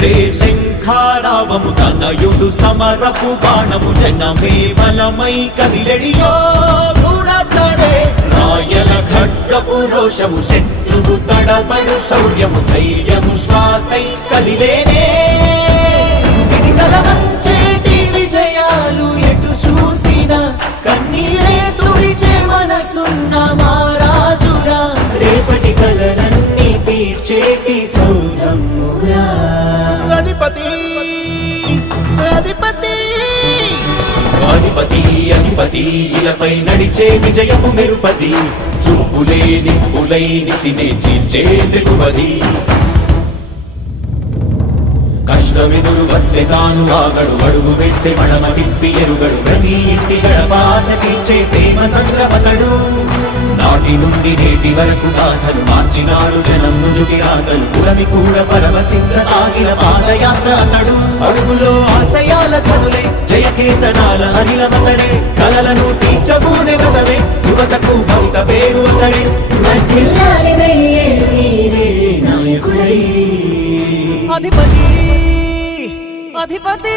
తండ్రే శంఖారావము తనయుడు సమరపు బాణము జనమే బలమై కదిలెడియో గుణతడే రాయల ఖడ్గపు రోషము శత్రువు తడబడు శౌర్యము ధైర్యము శ్వాసై కదిలేనే ఇది కలవంచేటి విజయాలు ఎటు చూసిన కన్నీరే తుడిచే మనసున్న మారాజురా రేపటి కలలన్నీ తీర్చేటి సౌరమ్మురా అధిపతి అధిపతి అధిపతి అధిపతి ఇలపై నడిచే విజయము మెరుపది చూపులే నిప్పులై నిసినే చీల్చే తెగువది కష్టమెదురు వస్తే తాను ఆగడు అడుగు వేస్తే మడమ తిప్పి ఎరుగడు ప్రతి ఇంటి గడపాస తీర్చే ప్రేమ సంద్రపతడు నాటి నుండి నేటి వరకు సాధలు మార్చినాడు జనం నుదుటి రాగలు పురమి కూడా పరవశించసాగిన పాదయాత్ర అతడు అడుగులో ఆశయాల కనులే జయకేతనాల అనిలమతడే కలలను తీర్చబూనే వ్రతమే యువతకు భవిత పేరు అతడే నాయకుడై అధిపతి అధిపతి